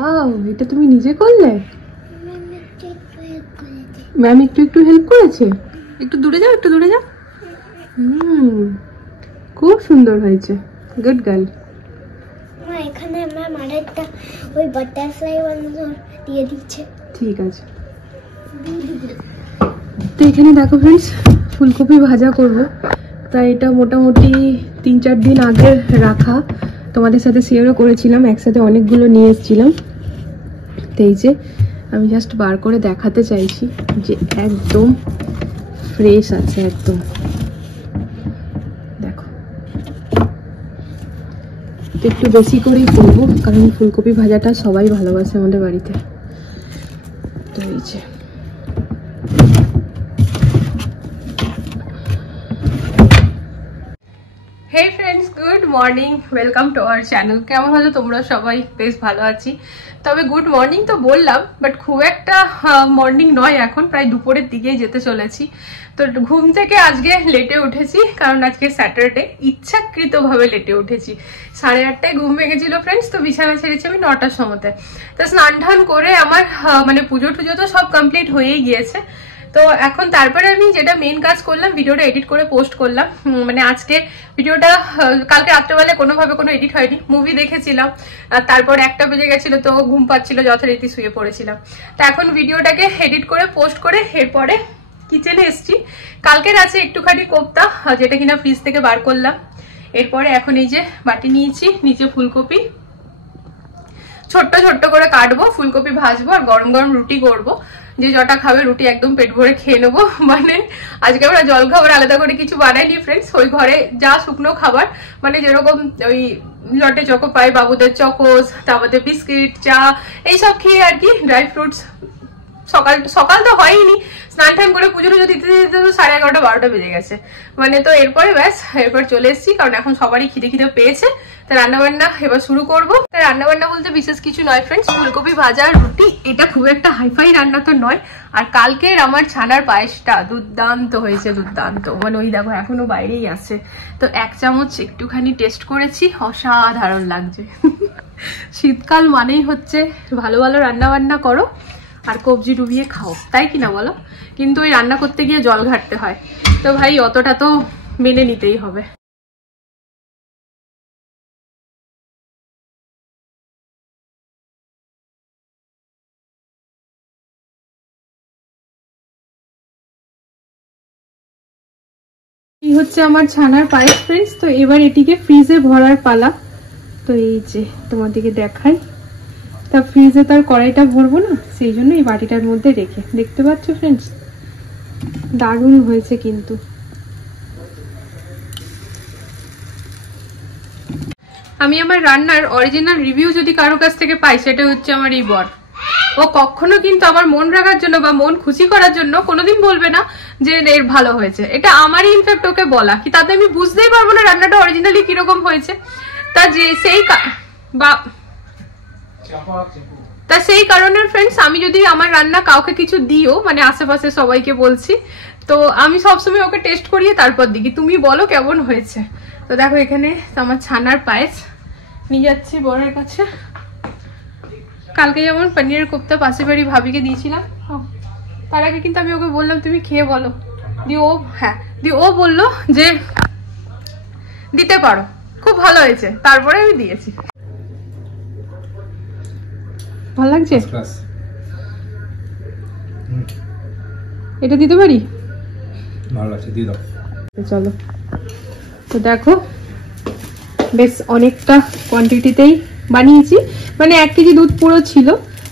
Wow, এটা তুমি নিজে করলে? ম্যাম একটু একটু হেল্প করেছে। একটু দূরে যাও, একটু দূরে যাও। খুব সুন্দর হয়েছে, গুড গার্ল। এখানে ম্যাম আরেকটা ওই বাটারফ্লাই বানানোর দিয়ে দিচ্ছে। ঠিক আছে। তো এখানে দেখো ফ্রেন্ডস, ফুলকপি ভাজা করব। তাই এটা মোটামুটি 3-4 দিন আগে রাখা, তোমাদের সাথে শেয়ারও করেছিলাম, একসাথে অনেকগুলো নিয়ে এসেছিলাম। তো এই যে আমি জাস্ট বার করে দেখাতে চাইছি যে একদম ফ্রেশ আছে, একদম দেখো। তো একটু বেশি করেই করবো, কারণ ফুলকপি ভাজাটা সবাই ভালোবাসে আমাদের বাড়িতে। তো এই যে hey friends, good morning, welcome to our channel. কেমন আছো তোমরা সবাই? বেশ ভালো আছি। তবে গুড মর্নিং তো বললাম, বাট খুব একটা মর্নিং নয়, এখন প্রায় দুপুরের দিকেই যেতে চলেছি। তো ঘুম থেকে আজকে লেটে উঠেছি, কারণ আজকে স্যাটারডে, ইচ্ছাকৃতভাবে লেটে উঠেছি। 8:30টায় ঘুম ভেঙেছিল ফ্রেন্ডস, তো বিছানা ছেড়েছি আমি 9টার সময়তে। তো স্নান টান করে আমার মানে পুজো টুজো তো সব কমপ্লিট হয়েই গিয়েছে। তো এখন তারপরে আমি যেটা মেন কাজ করলাম, ভিডিওটা এডিট করে পোস্ট করলাম। মানে আজকে ভিডিওটা কালকে রাত্রেবেলায় কোনোভাবে কোনো এডিট হয়নি, মুভি দেখেছিলাম, তারপর 1টা বেজে গেছিল, তো ঘুম পাচ্ছিল, যথারীতি শুয়ে পড়েছিলাম। তো এখন ভিডিওটাকে এডিট করে পোস্ট করে এরপরে কিচেনে এসছি। কালকের আছে একটুখানি কোপ্তা, যেটা কিনা ফ্রিজ থেকে বার করলাম। এরপরে এখন এই যে বাটি নিয়েছি, নিচে ফুলকপি ছোট্ট ছোট্ট করে কাটবো, ফুলকপি ভাজবো আর গরম গরম রুটি করবো। যে জটা খাবে রুটি একদম পেট ভরে খেয়ে নেবো। মানে আজকে আমরা জল খাবার আলাদা করে কিছু বানাইনি ফ্রেন্ডস, ওই ঘরে যা শুকনো খাবার, মানে যেরকম ওই লটে চকো পাই, বাবুদের চকোস, তারপরে বিস্কিট, চা, এইসব খেয়ে আর কি, ড্রাই ফ্রুটস। সকাল তো হয়নি, স্নান টান করে পুজো টুজো দিতে দিতে তো 11:30 12টা বেজে গেছে। মানে তো এরপরে ব্যাস, এরপর চলে এসেছি, কারণ এখন সবারই খিদে খিদে পেয়েছে। তা রান্নাবান্না এবার শুরু করবো। তা রান্নাবান্না বলতে বিশেষ কিছু নয় ফ্রেন্ডস, ফুলকপি ভাজা আর রুটি, এটা খুব একটা হাইফাই রান্না তো নয়। আর কালকের আমার ছানার পায়েসটা দুর্দান্ত হয়েছে, দুর্দান্ত, মানে ওই দেখো এখনো বাইরেই আছে। তো 1 চামচ একটুখানি টেস্ট করেছি, অসাধারণ লাগছে। শীতকাল মানেই হচ্ছে ভালো ভালো রান্না বান্না করো আর কবজি ডুবিয়ে খাও, তাই কিনা বলো? কিন্তু ওই রান্না করতে গিয়ে জল ঘাটতে হয়, তো ভাই অতটা তো মেনে নিতেই হবে। এই হচ্ছে আমার ছানার পায়েস ফ্রেন্ডস। তো এবার এটিকে ফ্রিজে ভরার পালা। তো এই যে তোমাদেরকে দেখাই, তা ফ্রিজে তার কড়াইটা ভরবো না, সেই জন্য এই বাটিটার মধ্যে রেখে, দেখতে পাচ্ছ ফ্রেন্ডস, দারুণ হয়েছে কিন্তু। আমি আমার রান্নার অরিজিনাল রিভিউ যদি কারো কাছ থেকে পাই, সেটা হচ্ছে আমার এই বর। ও কখনো কিন্তু আমার মন রাখার জন্য বা মন খুশি করার জন্য কোনোদিন বলবে না যে এর ভালো হয়েছে। এটা আমারই ইনফ্যাক্ট ওকে বলা, কি তাতে আমি বুঝতেই পারবো না রান্নাটা অরিজিনালি কিরকম হয়েছে। তা যে সেই কারণে ফ্রেন্ডস, আমি যদি আমার রান্না কাউকে কিছু দিও, মানে আশেপাশে সবাইকে বলছি, তো আমি সবসময় ওকে টেস্ট করিয়ে তারপর দিই, তুমি বলো কেমন হয়েছে। তো দেখো এখানে আমার ছানার পায়েস নিয়ে যাচ্ছি বরের কাছে। কালকে যেমন পনিরের কোপ্তা পাশে বাড়ি ভাবিকে দিয়েছিলাম, তার আগে কিন্তু আমি ওকে বললাম তুমি খেয়ে বলো, দিয়ে ও বললো যে দিতে পারো, খুব ভালো হয়েছে, তারপরে আমি দিয়েছি। ভালো লাগছে? এটা দিতে পারি? ভালো লাগছে, দিয়ে দাও। চলো, তো দেখো বেশ অনেকটা কোয়ান্টিটিতেই বানিয়েছি, মানে 1 কেজি দুধ পুরো ছিল।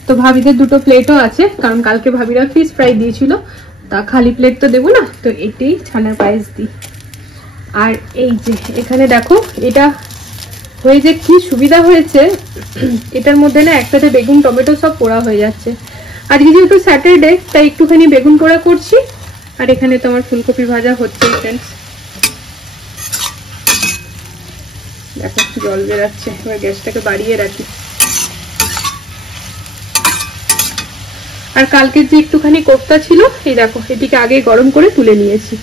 তো ভাবিদের 2টো প্লেটও আছে, কারণ কালকে ভাবিরা ফিশ ফ্রাই দিয়েছিল, তা খালি প্লেট তো দেবো না, তো এটাই ছানার পায়েস দিই। আর এই যে এখানে দেখো, এটা হয়ে যে কি সুবিধা হয়েছে, এটার মধ্যে না একসাথে বেগুন টমেটো সব পোড়া হয়ে যাচ্ছে। আজকে যেহেতু স্যাটারডে, তাই একটুখানি বেগুন পোড়া করছি। আর এখানে তো আমার ফুলকপি ভাজা হচ্ছে ফ্রেন্ডস, দেখো জল বেরাচ্ছে। এবার গ্যাসটাকে বাড়িয়ে রাখি। আর কালকে যে একটুখানি কোপ্তা ছিল, এই দেখো এটিকে আগে গরম করে তুলে নিয়েছি।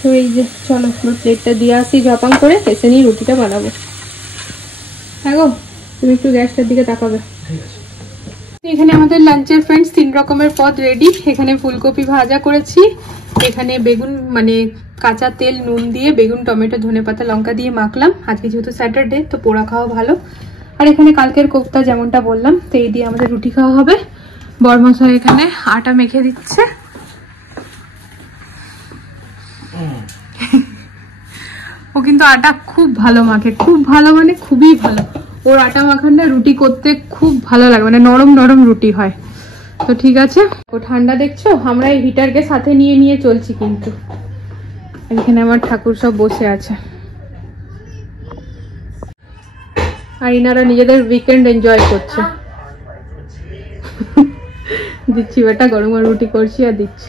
তো এই যে চলো প্লেটটা দিয়ে আসি ঝপাং করে, এসে নিয়ে রুটিটা বানাবো। হ্যাঁ গো, তুমি একটু গ্যাসটার দিকে তাকাবে। এখানে আমাদের লাঞ্চের ফ্রেন্ডস 3 রকমের পদ রেডি। এখানে ফুলকপি ভাজা করেছি, এখানে বেগুন মানে কাঁচা তেল নুন দিয়ে বেগুন টমেটো ধনেপাতা লঙ্কা দিয়ে মাখলাম, আজকে যেহেতু স্যাটারডে তো পোড়া খাওয়া ভালো। আর এখানে কালকের কোফতা যেমনটা বললাম, তো এই দিয়ে আমাদের রুটি খাওয়া হবে। বরমশাই এখানে আটা মেখে দিচ্ছে। ও কিন্তু আটা খুব ভালো মাখে, খুব ভালো মানে খুবই ভালো। ওর আটা মাখানটা রুটি করতে খুব ভালো লাগে, মানে নরম নরম রুটি হয়। তো ঠিক আছে, ও ঠান্ডা দেখছো, আমরা এই হিটারকে সাথে নিয়ে নিয়ে চলছি। কিন্তু এখানে আমার ঠাকুর সব বসে আছে, আর ইনারা নিজেদের উইকেন্ড এনজয় করছে। দিচ্ছি বেটা, গরম গরম রুটি করছি আর দিচ্ছি।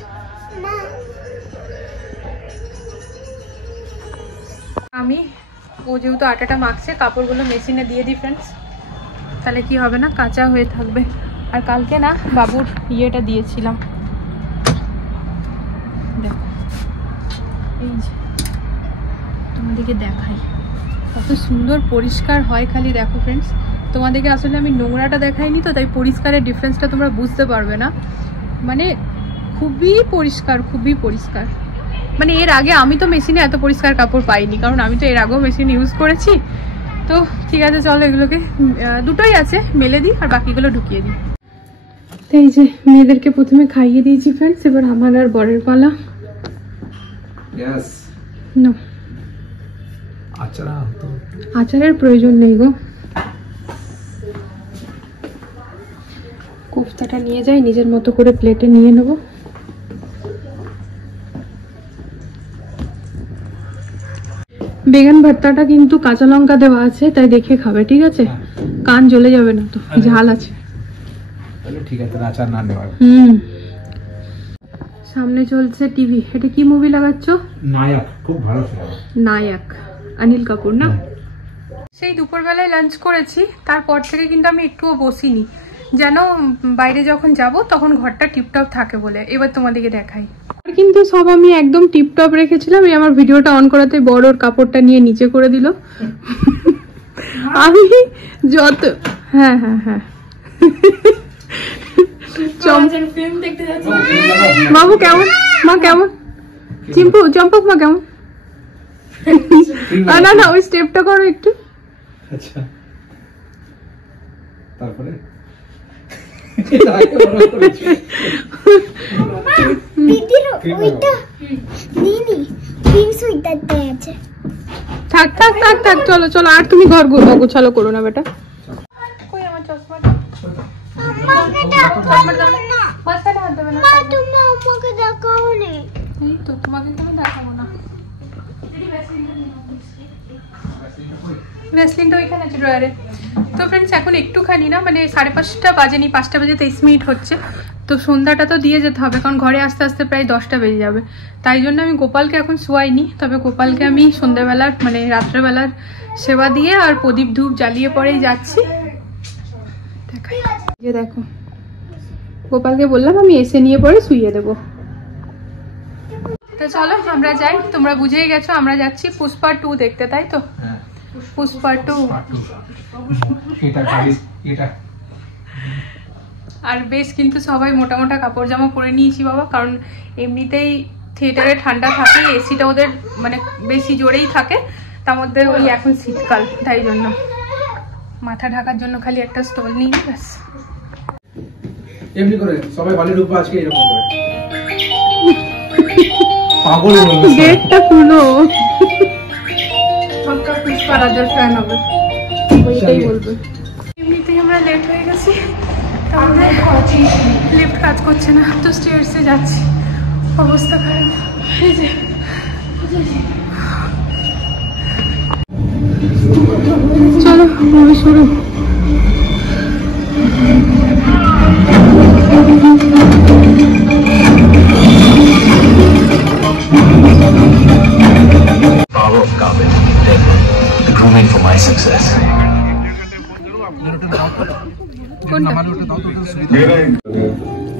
আমি ও যেহেতু আটাটা মাখছে, কাপড়গুলো মেশিনে দিয়ে দিই ফ্রেন্ডস, তাহলে কি হবে না কাঁচা হয়ে থাকবে। আর কালকে না বাবুর ইয়েটা দিয়েছিলাম, দেখো এই যে তোমাদেরকে দেখাই কত সুন্দর পরিষ্কার হয়। খালি দেখো ফ্রেন্ডস, তোমাদেরকে আসলে আমি নোংরাটা দেখাইনি তো, তাই পরিষ্কারের ডিফারেন্সটা তোমরা বুঝতে পারবে না। মানে খুবই পরিষ্কার, খুবই পরিষ্কার। মানে এর আগে আমি তো মেশিনে এত পরিষ্কার কাপড় পাইনি, কারণ আমি তো এর আগেও মেশিন ইউজ করেছি। তো ঠিক আছে, চলো এগুলোকে দুটোই আছে মেলে দিই আর বাকিগুলো ঢুকিয়ে দিই। তো এই যে মেয়েদেরকে প্রথমে খাইয়ে দিয়েছি ফ্রেন্ডস, এবার আমার আর বরের পালা। আচারের প্রয়োজন নেই গো, কোফতাটা নিয়ে যাই, নিজের মতো করে প্লেটে নিয়ে নেব। বেগুন ভর্তাটা কিন্তু কাঁচা লঙ্কা দেওয়া আছে, তাই দেখে খাবে, ঠিক আছে? কান জ্বলে যাবে না তো, ঝাল আছে। ঠিক আছে, আচার না নেওয়ার। সামনে চলছে টিভি। এটা কি মুভি লাগাচ্ছ? নায়ক, খুব ভালো সিনেমা। নায়ক, অনিল কাপুর না? সেই দুপুরবেলায় লাঞ্চ করেছি, তারপর থেকে কিন্তু আমি একটুও বসিনি, যেন বাইরে যখন যাব তখন ঘরটা টিপটপ থাকে বলে। এবার তোমাদেরকে দেখাই। কিন্তু সব আমি একদম টিপটপ রেখেছিলাম। এই আমার ভিডিওটা অন করাতে বড় ওর কাপড়টা নিয়ে নিচে করে দিল। আমি যত হ্যাঁ হ্যাঁ হ্যাঁ বাবু কেমন, মা কেমন, চিম্পু চম্পক মা কেমন? না না ওই স্টেপটা করো একটু। আচ্ছা, তারপরে থাক থাক থাক থাক, চলো চলো, আর তুমি ঘর গোছালো করো না বেটা। কই আমার চশমাটা? এই তো তোমাকে কেন দেখাবো না, ভ্যাসলিনটা ওইখানে আছে ড্রয়ারে। তো ফ্রেন্ডস এখন একটুখানি না, মানে 5:30 বাজেনি, 5টা বেজে 23 মিনিট হচ্ছে। তো সন্ধ্যাটা তো দিয়ে যেতে হবে, কারণ ঘরে আস্তে আস্তে প্রায় 10টা বেজে যাবে। তাই জন্য আমি গোপালকে এখন শোয়াইনি, তবে গোপালকে আমি সন্ধ্যাবেলার মানে রাত্রেবেলার সেবা দিয়ে আর প্রদীপ ধূপ জ্বালিয়ে পরেই যাচ্ছি। দেখাই যে দেখো, গোপালকে বললাম আমি এসে নিয়ে পরে শুইয়ে দেবো। তো চলো আমরা যাই, তোমরা বুঝেই গেছো আমরা যাচ্ছি পুষ্পা 2 দেখতে, তাই তো? পুষ্পা 2। আর বেশ কিন্তু সবাই মোটা মোটা কাপড় জামা পরে নিয়েছি বাবা, কারণ এমনিতেই থিয়েটারে ঠান্ডা থাকে, এসিটা ওদের মানে বেশি জোরেই থাকে, তার মধ্যে ওই এখন শীতকাল, তাই জন্য মাথা ঢাকার জন্য খালি একটা স্টোল নিই ব্যাস। এমনি করে সবাই বাড়ি ঢুকবে আজকে এরকম করে। পাগল বলবে, গেটটা খুলো, পাক্কা পুষ্পা রাজার ফ্যান হবে, ওইটাই বলবে। এমনিতেই আমরা লেট হয়ে গেছি, তাহলে লিফট কাজ করছে না, তো স্টেয়ার্সে যাচ্ছি, অবস্থা খারাপ। এই যে চলো মুভি শুরু।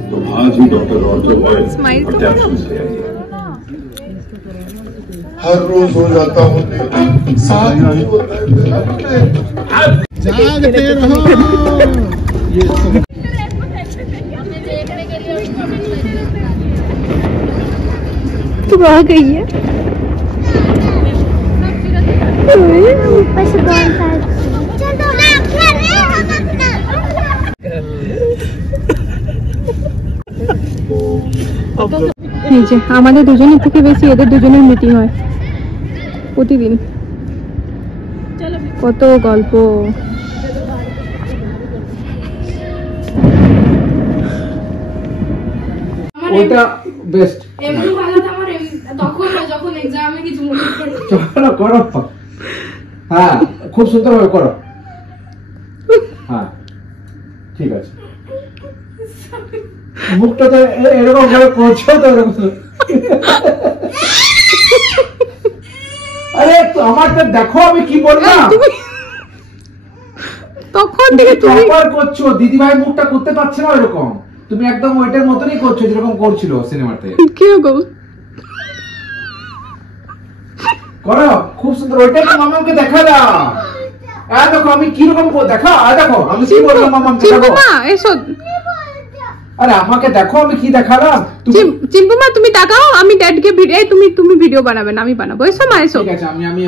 तो आज ही डॉक्टर और जो है हर रोज हो जाता हूँ तू आ गई है ऊपर से এই যে আমাদের দুজনের থেকে বেশি এদের দুজনের মিটিং হয় প্রতিদিন। কত গল্প। ওটা বেস্ট এমনি ভালো তো আমার তখন যখন এক্সামে কিছু মনে করে চলো করো। হ্যাঁ খুব সুন্দর ভাবে করো। হ্যাঁ ঠিক আছে। মুখটা তো এরকম ভাবে করছো তো এরকম। আরে আমারটা দেখো আমি কি বললাম। তখন থেকে তুমি আবার করছো দিদিভাই মুখটা করতে পারছে না এরকম। তুমি একদম ওইটার মতনই করছো যেরকম করছিল সিনেমাতে। কি গো করো খুব সুন্দর। ওইটাই তো মামাকে দেখা দাও। দেখো আমি কি রকম দেখা। দেখো আমি কি বললাম মামাকে দেখো। মা এসো। আরে আমাকে দেখো আমি কি দেখালাম। চিম্পু মা তুমি তাকাও আমি ড্যাডকে ভিডিও তুমি ভিডিও বানাবে না আমি বানাবো। এসো মা এসো। ঠিক আছে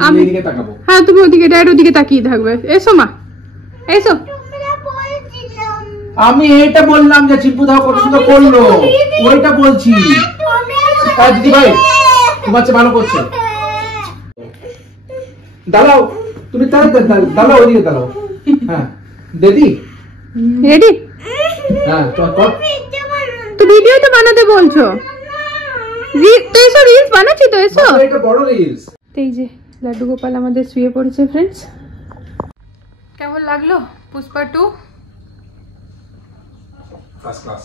আমি এদিকে তাকাবো। হ্যাঁ তুমি ওদিকে ড্যাড ওদিকে তাকিয়ে থাকবে। এসো মা এসো। আমি এটা বললাম যে চিম্পু দাও কত সুন্দর করলো ওইটা বলছি। দিদি ভাই তোমার চেয়ে ভালো করছে। দাঁড়াও তুমি দাঁড়াও ওইদিকে দাঁড়াও। হ্যাঁ দিদি রেডি। হ্যাঁ তো ভিডিও তো বানাতে বলছো তো এসো রিলস বানাচ্ছি তো এসো। এটা বড় রিলস। এই যে লাড্ডু গোপাল আমাদের শুয়ে পড়েছে ফ্রেন্ডস। কেমন লাগলো পুষ্পা 2? First class.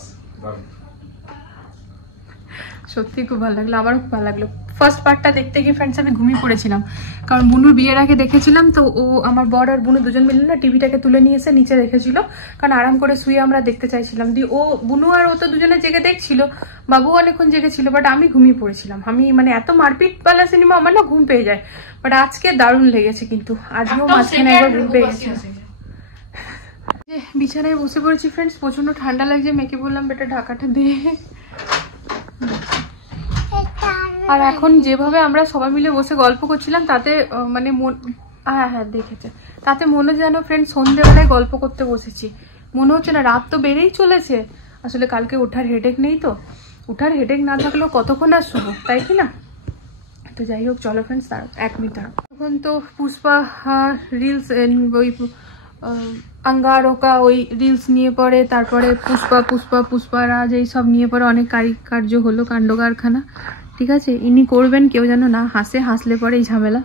সত্যি খুব ভালো লাগলো। আমারও খুব ভালো লাগলো। ফার্স্ট পার্টটা দেখতে গিয়ে ফ্রেন্ডস আমি ঘুমিয়ে পড়েছিলাম কারণ বুনুর বিয়ের আগে দেখেছিলাম তো ও আমার বড় আর বুনু দুজন মিলে না টিভিটাকে তুলে নিয়ে এসে নিচে রেখেছিল কারণ আরাম করে শুয়ে আমরা দেখতে চাইছিলাম। দিয়ে ও বুনু আর ও তো দুজনে জেগে দেখছিল, বাবু অনেকক্ষণ জেগেছিল, বাট আমি ঘুমিয়ে পড়েছিলাম। আমি মানে এত মারপিটওয়ালা সিনেমা আমার না ঘুম পেয়ে যায়, বাট আজকে দারুণ লেগেছে। কিন্তু আজকেও মাঝখানে একবার ঘুম পেয়ে গেছে। বিছানায় বসে পড়েছি ফ্রেন্ডস, প্রচন্ড ঠান্ডা লাগছে। মেয়েকে বললাম বেটা ঢাকাটা দিয়ে। আর এখন যেভাবে আমরা সবাই মিলে বসে গল্প করছিলাম তাতে মানে হ্যাঁ দেখেছে, তাতে মনে যেন ফ্রেন্ড সন্ধ্যেবেলায় গল্প করতে বসেছি। মনে হচ্ছে না রাত তো বেড়েই চলেছে। আসলে কালকে ওঠার হেডেক নেই, তো ওঠার হেডেক না থাকলেও কতক্ষণ আর শুভ, তাই কি না? তো যাই হোক চলো ফ্রেন্ডস, 1 মিনিট দাঁড়াও। তখন তো পুষ্পা রিলস ওই আঙ্গারকা ওই রিলস নিয়ে পড়ে, তারপরে পুষ্পারাজ এইসব নিয়ে পড়ে অনেক কার্য হলো, কাণ্ড কারখানা। ঠিক আছে, ইনি করবেন, কেউ যেন না হাসলে পরে এই ঝামেলা।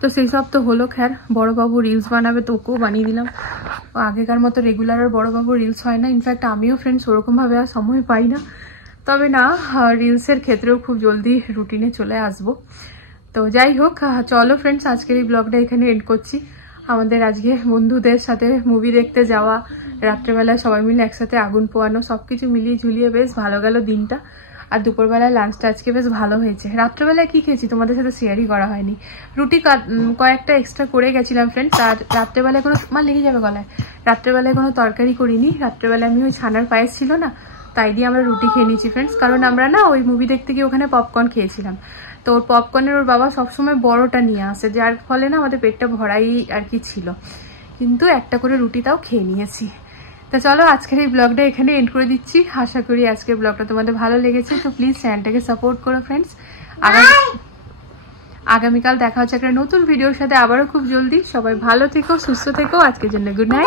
তো সেই সব তো হলো। খের বড়বাবু রিলস বানাবে তো ওকেও বানিয়ে দিলাম। আগেকার মতো রেগুলার আর বড়বাবু রিলস হয় না। ইনফ্যাক্ট আমিও ফ্রেন্ডস ওরকমভাবে আর সময় পাই না। তবে না, রিলসের ক্ষেত্রেও খুব জলদি রুটিনে চলে আসবো। তো যাই হোক চলো ফ্রেন্ডস, আজকের এই ব্লগটা এখানে এন্ড করছি। আমাদের আজকে বন্ধুদের সাথে মুভি দেখতে যাওয়া, রাত্রেবেলায় সবাই মিলে একসাথে আগুন পোয়ানো, সবকিছু মিলিয়ে ঝুলিয়ে বেশ ভালো গেল দিনটা। আর দুপুরবেলায় লাঞ্চটা আজকে বেশ ভালো হয়েছে। রাত্রেবেলায় কি খেয়েছি তোমাদের সাথে শেয়ারই করা হয়নি। রুটি কয়েকটা এক্সট্রা করে গেছিলাম ফ্রেন্ডস। আর রাত্রেবেলায় কোনো লেগে যাবে গলায়, রাত্রেবেলায় কোনো তরকারি করিনি। রাত্রেবেলায় আমি ওই ছানার পায়েস ছিল না, তাই দিয়ে আমরা রুটি খেয়ে নিয়েছি ফ্রেন্ডস। কারণ আমরা না ওই মুভি দেখতে গিয়ে ওখানে পপকর্ন খেয়েছিলাম। তো ওর পপকর্নের ওর বাবা সবসময় বড়টা নিয়ে আসে, যার ফলে না আমাদের পেটটা ভরাই আর কি ছিল। কিন্তু একটা করে রুটিটাও খেয়ে নিয়েছি। তো চলো আজকের এই ব্লগটা এখানে এন্ড করে দিচ্ছি। আশা করি আজকের ব্লগটা তোমাদের ভালো লেগেছে। তো প্লিজ চ্যানেলটাকে সাপোর্ট করো ফ্রেন্ডস। আগামীকাল দেখা হচ্ছে একটা নতুন ভিডিওর সাথে আবারও খুব জলদি। সবাই ভালো থেকো, সুস্থ থেকো। আজকের জন্য গুড নাইট।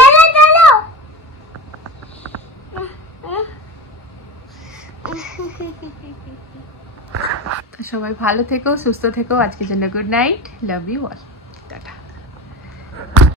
সবাই ভালো থেকো, সুস্থ থেকো। আজকের জন্য good night, love you all.